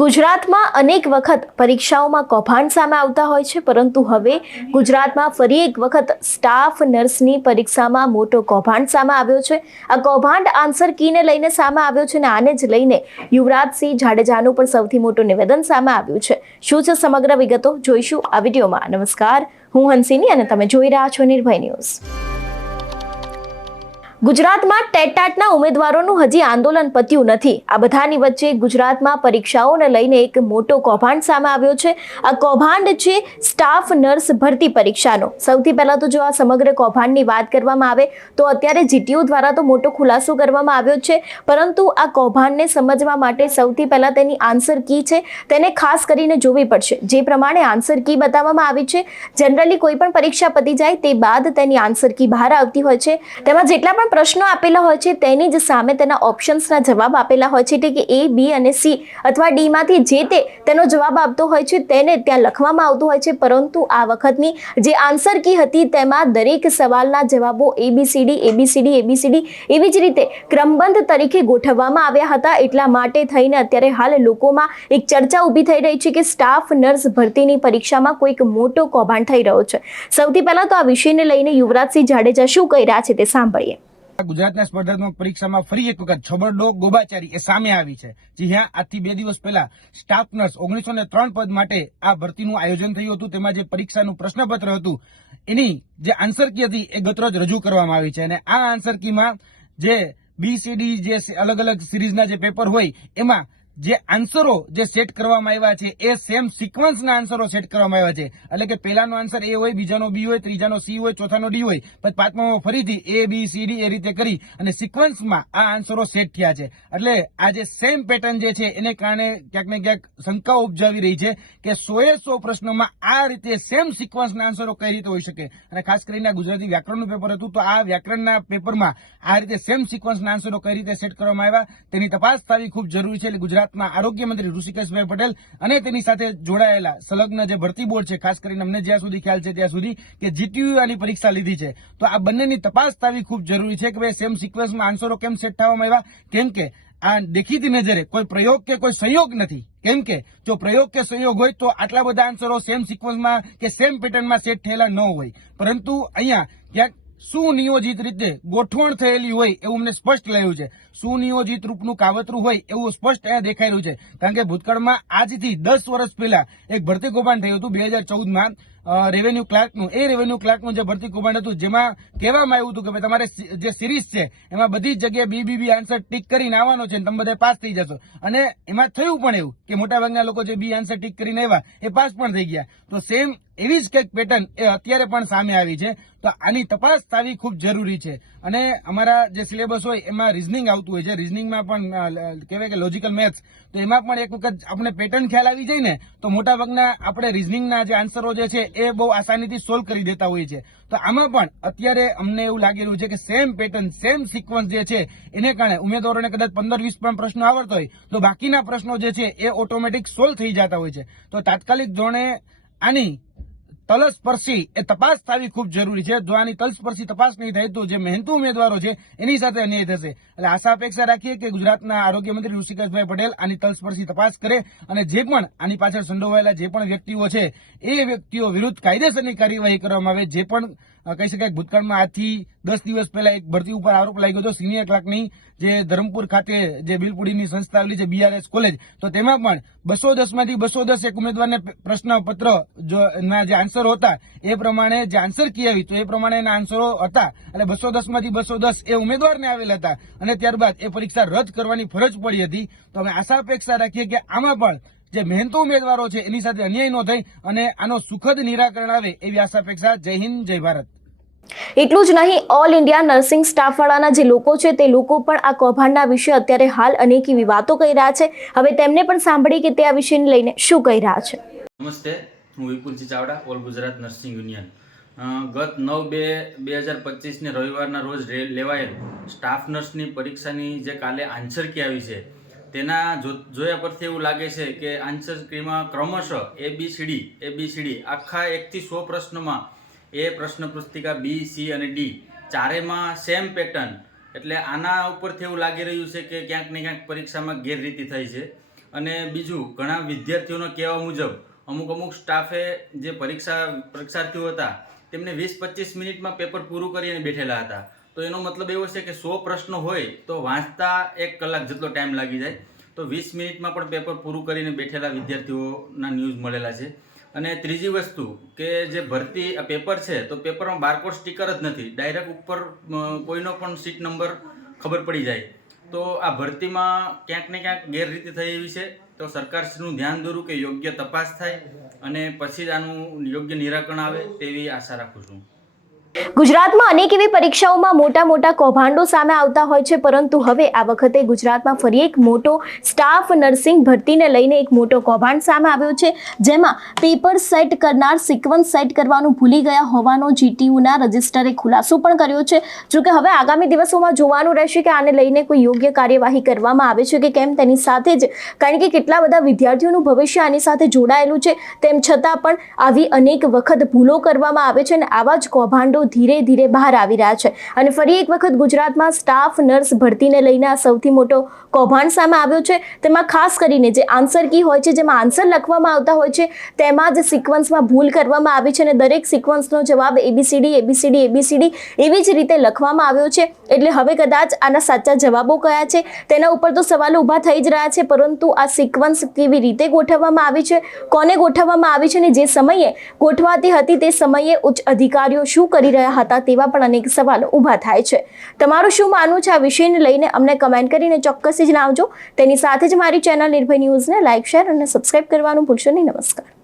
ગુજરાતમાં અનેક વખત પરીક્ષાઓમાં કૌભાંડ સામે આવતા હોય છે, પરંતુ હવે ગુજરાતમાં ફરી એક વખત સ્ટાફ નર્સની પરીક્ષામાં મોટો કૌભાંડ સામે આવ્યો છે. આ કૌભાંડ આન્સર કીને લઈને સામે આવ્યો છે અને આને જ લઈને યુવરાજસિંહ જાડેજાનું પણ સૌથી મોટું નિવેદન સામે આવ્યું છે. શું છે સમગ્ર વિગતો જોઈશું આ વિડીયોમાં. નમસ્કાર, હું હંસિની અને તમે જોઈ રહ્યા છો નિર્ભય ન્યૂઝ. ગુજરાતમાં ટેટાટના ઉમેદવારોનું હજી આંદોલન પત્યું નથી. આ બધાની વચ્ચે ગુજરાતમાં પરીક્ષાઓને લઈને એક મોટો કૌભાંડ સામે આવ્યો છે. આ કૌભાંડ છે સ્ટાફ નર્સ ભરતી પરીક્ષાનો. સૌથી પહેલા તો જો આ સમગ્ર કૌભાંડની વાત કરવામાં આવે, તો અત્યારે જીટીયુ દ્વારા તો મોટો ખુલાસો કરવામાં આવ્યો છે. પરંતુ આ કૌભાંડને સમજવા માટે સૌથી પહેલાં તેની આન્સર કી છે, તેને ખાસ કરીને જોવી પડશે. જે પ્રમાણે આન્સર કી બતાવવામાં આવી છે, જનરલી કોઈ પણ પરીક્ષા પતી જાય તે બાદ તેની આન્સર કી બહાર આવતી હોય છે. તેમાં જેટલા પણ પ્રશ્નો આપેલા હોય છે, તેની જ સામે તેના ઓપ્શન્સના જવાબ આપેલા હોય છે, એટલે કે એ બી અને સી અથવા ડીમાંથી જે તે તેનો જવાબ આપતો હોય છે, તેને ત્યાં લખવામાં આવતું હોય છે, પરંતુ આ વખતની જે આન્સર કી હતી, તેમાં દરેક સવાલના જવાબો એબીસીડી એબીસીડી એબીસીડી એવી જ રીતે ક્રમબંધ તરીકે ગોઠવવામાં આવ્યા હતા, એટલા માટે થઈને અત્યારે હાલ લોકોમાં એક ચર્ચા ઊભી થઈ રહી છે કે સ્ટાફ નર્સ ભરતીની પરીક્ષામાં કોઈક મોટો કૌભાંડ થઈ રહ્યો છે. સૌથી પહેલાં તો આ વિષયને લઈને યુવરાજસિંહ જાડેજા શું કહી રહ્યા છે તે સાંભળીએ. ગુજરાતના સ્પર્ધાત્મક પરીક્ષામાં ફરી એક વખત છબરડો ગોબાચારી એ સામે આવી છે. જી હા, આજથી બે દિવસ પહેલા સ્ટાફ નર્સ ઓગણીસો ત્રણ પદ માટે આ ભરતીનું આયોજન થયું હતું. તેમાં જે પરીક્ષાનું પ્રશ્નપત્ર હતું, એની જે આન્સર કી હતી એ ગતરોજ રજૂ કરવામાં આવી છે. અને આ આન્સર કીમાં જે બીસીડી જે અલગ અલગ સિરીઝના જે પેપર હોય, એમાં જે આન્સરો જે સેટ કરવામાં આવ્યા છે, એ સેમ સિક્વન્સના આન્સરો સેટ કરવામાં આવ્યા છે. એટલે કે પહેલાનો આન્સર એ હોય, બીજાનો બી હોય, ત્રીજાનો સી હોય, ચોથાનો ડી હોય, પછી પાંચમામાં ફરીથી એ, બી, સી, ડી એ રીતે કરી અને સિક્વન્સમાં આ આન્સરો સેટ થયા છે. એટલે આ જે સેમ પેટર્ન જે છે, એને કારણે ક્યાંક ને ક્યાંક શંકાઓ ઉપજાવી રહી છે કે સોએ સો પ્રશ્નોમાં આ રીતે સેમ સિક્વન્સના આન્સરો કઈ રીતે હોઈ શકે? અને ખાસ કરીને ગુજરાતી વ્યાકરણનું પેપર હતું, તો આ વ્યાકરણના પેપરમાં આ રીતે સેમ સિક્વન્સના આન્સરો કઈ રીતે સેટ કરવામાં આવ્યા, તેની તપાસ થવી ખૂબ જરૂરી છે. એટલે ગુજરાતના આરોગ્ય મંત્રી ઋષિકેશભાઈ પટેલ અને તેની સાથે જોડાયેલા સંલગ્ન જે ભરતી બોર્ડ છે, ખાસ કરીને અમને જ્યાં સુધી ખ્યાલ છે ત્યાં સુધી કે જીટીયુ આની પરીક્ષા લીધી છે. તો આ બંનેની તપાસ થવી ખૂબ જરૂરી છે કે ભાઈ સેમ સિક્વન્સમાં આન્સરો કેમ સેટ થવામાં આવ્યા? કેમ કે આ દેખીતી નજરે કોઈ પ્રયોગ કે કોઈ સંયોગ નથી. કેમ કે જો પ્રયોગ કે સંયોગ હોય તો આટલા બધા આન્સરો સેમ સિક્વન્સમાં કે સેમ પેટર્નમાં સેટ થયેલા ન હોય. પરંતુ અહીંયા ક્યાંક સુનિયોજિત રીતે ગોઠવણ થયેલી હોય એવું અમને સ્પષ્ટ લાગ્યું છે. સુનિયોજિત રૂપનું કાવતરું હોય એવું સ્પષ્ટ અહીંયા દેખાઈ રહ્યું છે. કારણ કે ભૂતકાળમાં આજથી દસ વર્ષ પહેલા એક ભરતી કૌભાંડ થયું હતું બે હજાર ચૌદમાં. રેવન્યુ ક્લાર્કનું એ રેવન્યુ ક્લાર્કનું જે ભરતી કૌભાંડ હતું, જેમાં કહેવામાં આવ્યું હતું કે ભાઈ તમારે જે સિરીઝ છે, એમાં બધી જ જગ્યાએ બી બી બી આન્સર ટીક કરીને આવવાનો છે તમે બધા પાસ થઈ જશો. અને એમાં થયું પણ એવું કે મોટાભાગના લોકો જે બી આન્સર ટીક કરીને આવ્યા, એ પાસ પણ થઈ ગયા. તો સેમ એવી જ કંઈક પેટર્ન એ અત્યારે પણ સામે આવી છે. તો આની તપાસ થવી ખૂબ જરૂરી છે. અને અમારા જે સિલેબસ હોય, એમાં રિઝનિંગ આવતું હોય છે રિઝનિંગમાં પણ કહેવાય કે લોજિકલ મેથ્સ તો એમાં પણ એક વખત આપણે પેટર્ન ખ્યાલ આવી જાય ને, તો મોટાભાગના આપણે રિઝનિંગના જે આન્સરો જે છે, એ બહુ આસાનીથી સોલ્વ કરી દેતા હોઈએ છે તો આમાં પણ અત્યારે અમને એવું લાગી રહ્યું છે કે સેમ પેટર્ન સેમ સિક્વન્સ જે છે, એને કારણે ઉમેદવારોને કદાચ પંદર વીસ પણ પ્રશ્નો આવડતો હોય, તો બાકીના પ્રશ્નો જે છે, એ ઓટોમેટિક સોલ્વ થઈ જતા હોય છે. તો તાત્કાલિક ધોરણે આની તલસ્પર્શી એ તપાસ થવી ખૂબ જરૂરી છે. જો આની તલસ્પર્શી તપાસ નહીં થાય તો જે મહેનતુ ઉમેદવારો છે, એની સાથે અન્યાય થશે. એટલે આશા અપેક્ષા રાખીએ કે ગુજરાતના આરોગ્ય મંત્રી ઋષિકેશભાઈ પટેલ આની તલસ્પર્શી તપાસ કરે અને જે પણ આની પાછળ સંડોવાયેલા જે પણ વ્યક્તિઓ છે, એ વ્યક્તિઓ વિરુદ્ધ કાયદેસરની કાર્યવાહી કરવામાં આવે. જે પણ કહી શકાય ભૂતકાળમાં આજથી દસ દિવસ પહેલા એક ભરતી ઉપર આરોપ લાગ્યો હતો, સિનિયર ક્લાર્કની, જે ધરમપુર ખાતે જે બિલપુડીની સંસ્થા આવેલી છે બીઆરએસ કોલેજ, તો તેમાં પણ બસો દસમાંથી બસો દસ એક ઉમેદવારને પ્રશ્નપત્ર ના, જે આન્સરો હતા, એ પ્રમાણે જે આન્સર કી આવી, તો એ પ્રમાણેના આન્સરો હતા. એટલે બસો દસમાંથી બસો દસ એ ઉમેદવારને આવેલા હતા. અને ત્યારબાદ એ પરીક્ષા રદ કરવાની ફરજ પડી હતી. તો અમે આશા અપેક્ષા રાખીએ કે આમાં પણ જે મહેનતુ ઉમેદવારો છે એની સાથે અન્યાય ન થાય અને આનો સુખદ નિરાકરણ આવે એવી આશા અપેક્ષા. જય હિન્દ જય ભારત. એટલું જ નહીં ઓલ ઇન્ડિયા નર્સિંગ સ્ટાફવાળાના જે લોકો છે તે લોકો પણ આ કૌભાંડના વિશે અત્યારે હાલ અનેક વિવાદો વાતો કહી રહ્યા છે. હવે તેમને પણ સાંભળી કે તે આ વિષયને લઈને શું કહી રહ્યા છે? નમસ્તે હું Vipulji Chavda all Gujarat nursing union ગત નવ બે બે હજાર પચીસને રવિવારના રોજ લેવાયેલ સ્ટાફ નર્સની પરીક્ષાની જે કાલે આન્સર કી આવી છે તેના જોયા પરથી એવું લાગે છે કે આન્સર કીમાં ક્રમશઃ A B C D A B C D આખા એકથી સો પ્રશ્નમાં એ પ્રશ્ન પુસ્તિકા બી સી અને ડી ચારેમાં સેમ પેટર્ન એટલે આના ઉપરથી એવું લાગી રહ્યું છે કે ક્યાંક ને ક્યાંક પરીક્ષામાં ગેરરીતિ થઈ છે. અને બીજું, ઘણા વિદ્યાર્થીઓના કહેવા મુજબ અમુક અમુક સ્ટાફે જે પરીક્ષા, પરીક્ષાર્થીઓ હતા, તેમને વીસ પચીસ મિનિટમાં પેપર પૂરું કરીને બેઠેલા હતા. તો એનો મતલબ એવો છે કે સો પ્રશ્નો હોય તો વાંચતા એક કલાક જેટલો ટાઈમ લાગી જાય. તો વીસ મિનિટમાં પણ પેપર પૂરું કરીને બેઠેલા વિદ્યાર્થીઓના ન્યૂઝ મળેલા છે. અને ત્રીજી વસ્તુ કે જે ભરતી પેપર છે, તો પેપરમાં બારકોડ સ્ટીકર જ નથી. ડાયરેક્ટ ઉપર કોઈનો પણ સીટ નંબર ખબર પડી જાય. તો આ ભરતીમાં ક્યાંક ને ક્યાંક ગેરરીતિ થઈ એવી છે. તો સરકારશ્રીનું ધ્યાન દોરું કે યોગ્ય તપાસ થાય અને પછી જ આનું યોગ્ય નિરાકરણ આવે તેવી આશા રાખું છું. ગુજરાતમાં અનેક એવી પરીક્ષાઓમાં મોટા મોટા કૌભાંડો સામે આવતા હોય છે, પરંતુ હવે આ વખતે ગુજરાતમાં ફરી એક મોટો સ્ટાફ નર્સિંગ ભરતીને લઈને એક મોટો કૌભાંડ સામે આવ્યો છે, જેમાં પેપર સેટ કરનાર સિક્વન્સ સેટ કરવાનું ભૂલી ગયા હોવાનો જીટીયુના રજિસ્ટરે ખુલાસો પણ કર્યો છે. જોકે હવે આગામી દિવસોમાં જોવાનું રહેશે કે આને લઈને કોઈ યોગ્ય કાર્યવાહી કરવામાં આવે છે કે કેમ, તેની સાથે જ કારણ કે કેટલા બધા વિદ્યાર્થીઓનું ભવિષ્ય આની સાથે જોડાયેલું છે, તેમ છતાં પણ આવી અનેક વખત ભૂલો કરવામાં આવે છે અને આવા જ કૌભાંડો ધીરે ધીરે બહાર આવી રહ્યા છે. અને ફરી એક વખત ગુજરાતમાં સ્ટાફ નર્સ ભરતીને લઈને આ સૌથી મોટો કૌભાંડ સામે આવ્યો છે. તેમાં ખાસ કરીને જે આન્સર કી હોય છે, જેમાં આન્સર લખવામાં આવતા હોય છે, તેમાં જ સિક્વન્સમાં ભૂલ કરવામાં આવી છે અને દરેક સિક્વન્સનો જવાબ એબીસીડી એબીસીડી એબીસીડી એવી જ રીતે લખવામાં આવ્યો છે. એટલે હવે કદાચ આના સાચા જવાબો કયા છે? તેના ઉપર તો સવાલો ઊભા થઈ જ રહ્યા છે, પરંતુ આ સિક્વન્સ કેવી રીતે ગોઠવવામાં આવી છે? કોને ગોઠવવામાં આવી છે? અને જે સમયે ગોઠવાતી હતી તે સમયે ઉચ્ચ અધિકારીઓ શું કરી રહ્યા હતા તેવા પણ અનેક સવાલો ઊભા થાય છે. તમારું શું માનવું છે આ વિષયને લઈને? અમને કમેન્ટ કરીને ચોક્કસથી જણાવજો. તેની સાથે જ મારી ચેનલ નિર્ભય ન્યૂઝને લાઇક શેર અને સબસ્ક્રાઇબ કરવાનું ભૂલશો નહીં. નમસ્કાર.